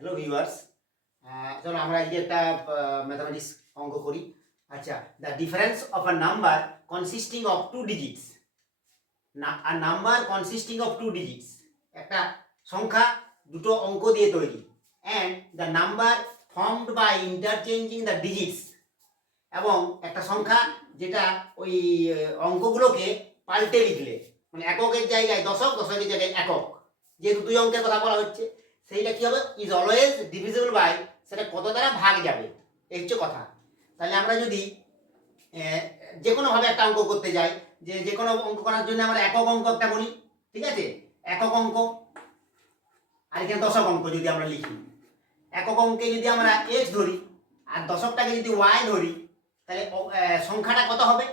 Hello viewers, চলো আমরা এই যে একটা ম্যাথামেটিক্স অঙ্ক করি। আচ্ছা, the difference of a number consisting of two digits, a number consisting of two digits, একটা সংখ্যা দুটো অঙ্ক দিয়ে তৈরি, and the number formed by interchanging the digits, এবং একটা সংখ্যা যেটা ওই অঙ্কগুলোকে পাল্টে লিখলে, মানে এককের জায়গায় দশক, দশকের জায়গায় একক, যেহেতু দুই অঙ্কের কথা বলা হচ্ছে, সেইটা কি হবে, ইজ অলওয়েজ ডিভিজিবল বাই, সেটা কত দ্বারা ভাগ যাবে, এই হচ্ছে কথা। তাহলে আমরা যদি যে কোনোভাবে একটা অঙ্ক করতে যাই, যে কোনো অঙ্ক করার জন্য আমরা একক অঙ্ক একটা বলি, ঠিক আছে, একক অঙ্ক, আর এখানে দশক অঙ্ক যদি আমরা লিখি, একক অঙ্কে যদি আমরা এক্স ধরি আর দশকটাকে যদি ওয়াই ধরি, তাহলে সংখ্যাটা কত হবে,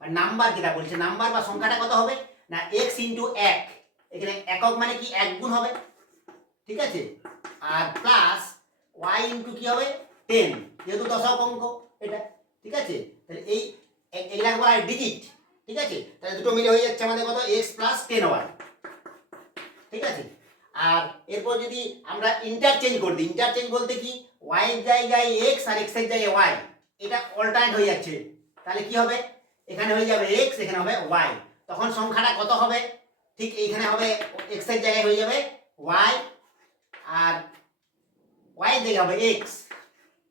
নাম্বার যেটা বলছে, নাম্বার বা সংখ্যাটা কত হবে না, এক্স ইন্টু এক, এখানে একক মানে কি এক গুণ হবে, ঠিক আছে, আর প্লাস ওয়াই ইন্টু কি হবে 10, যেহেতু দশক অঙ্ক এটা, ঠিক আছে। তাহলে এইগুলা বলা হয় ডিজিট, ঠিক আছে। তাহলে দুটো মিলে হয়ে যাচ্ছে আমাদের কত, এক্স প্লাস 10y, ঠিক আছে। আর এরপর যদি আমরা ইন্টারচেঞ্জ করে দিই, ইন্টারচেঞ্জ বলতে কি, ওয়াই এর জায়গায় এক্স আর এক্স এর জায়গায় ওয়াই, এটা অল্টারনেট হয়ে যাচ্ছে, তাহলে কি হবে, এখানে হয়ে যাবে এক্স, এখানে হবে ওয়াই, তখন সংখ্যাটা কত হবে, ঠিক এইখানে হবে এক্স এর জায়গায় হয়ে যাবে ওয়াই, আর ওয়াই এর জায়গায় হবে এক্স,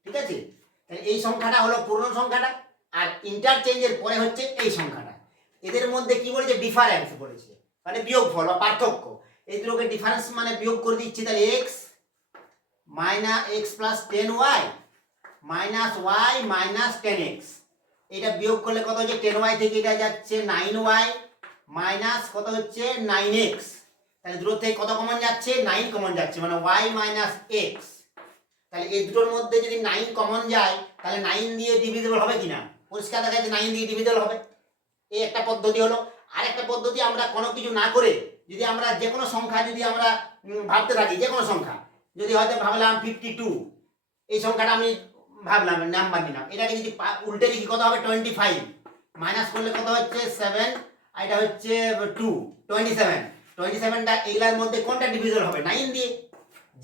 ঠিক আছে। তাহলে এই সংখ্যাটা হলো পুরনো সংখ্যাটা, আর ইন্টারচেঞ্জের পরে হচ্ছে এই সংখ্যাটা, এদের মধ্যে কি বলেছে, ডিফারেন্স বলেছে, মানে বিয়োগফল বা পার্থক্য, এই দুটোকে ডিফারেন্স মানে বিয়োগ করে দিচ্ছি, তাহলে x minus x plus 10y minus y minus 10x, এটা বিয়োগ করলে কত হচ্ছে, 10y থেকে এটা যাচ্ছে 9y মাইনাস কত হচ্ছে 9x, তাহলে দুটোর থেকে কত কমন যাচ্ছে, 9 কমন যাচ্ছে, মানে y মাইনাস x। তাহলে এই দুটোর মধ্যে যদি 9 কমন যায়, তাহলে 9 দিয়ে ডিভিজিবল হবে কিনা, পরিষ্কার দেখা যাচ্ছে 9 দিয়ে ডিভিজিবল হবে, এই একটা পদ্ধতি হলো। আর একটা পদ্ধতি, আমরা কোনো কিছু না করে যদি আমরা যে কোনো সংখ্যা যদি আমরা ভাবতে থাকি, যে কোনো সংখ্যা যদি হয়তো ভাবলাম 52, এই সংখ্যাটা আমি ভাবলাম নাম্বার নিলাম, এটাকে যদি উল্টে লিখি কত হবে 25, মাইনাস করলে কত হচ্ছে 7, আর এটা হচ্ছে 2, 27টা, এইগুলোর মধ্যে কোনটা ডিভিজিবল হবে, 9 দিয়ে।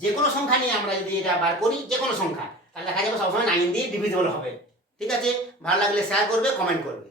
যে কোনো সংখ্যা নিয়ে আমরা যদি এটা বার করি, যে কোনো সংখ্যা, তাহলে দেখা যাবে সবসময় 9 দিয়ে ডিভিজিবল হবে, ঠিক আছে। ভালো লাগলে শেয়ার করবে, কমেন্ট করবে।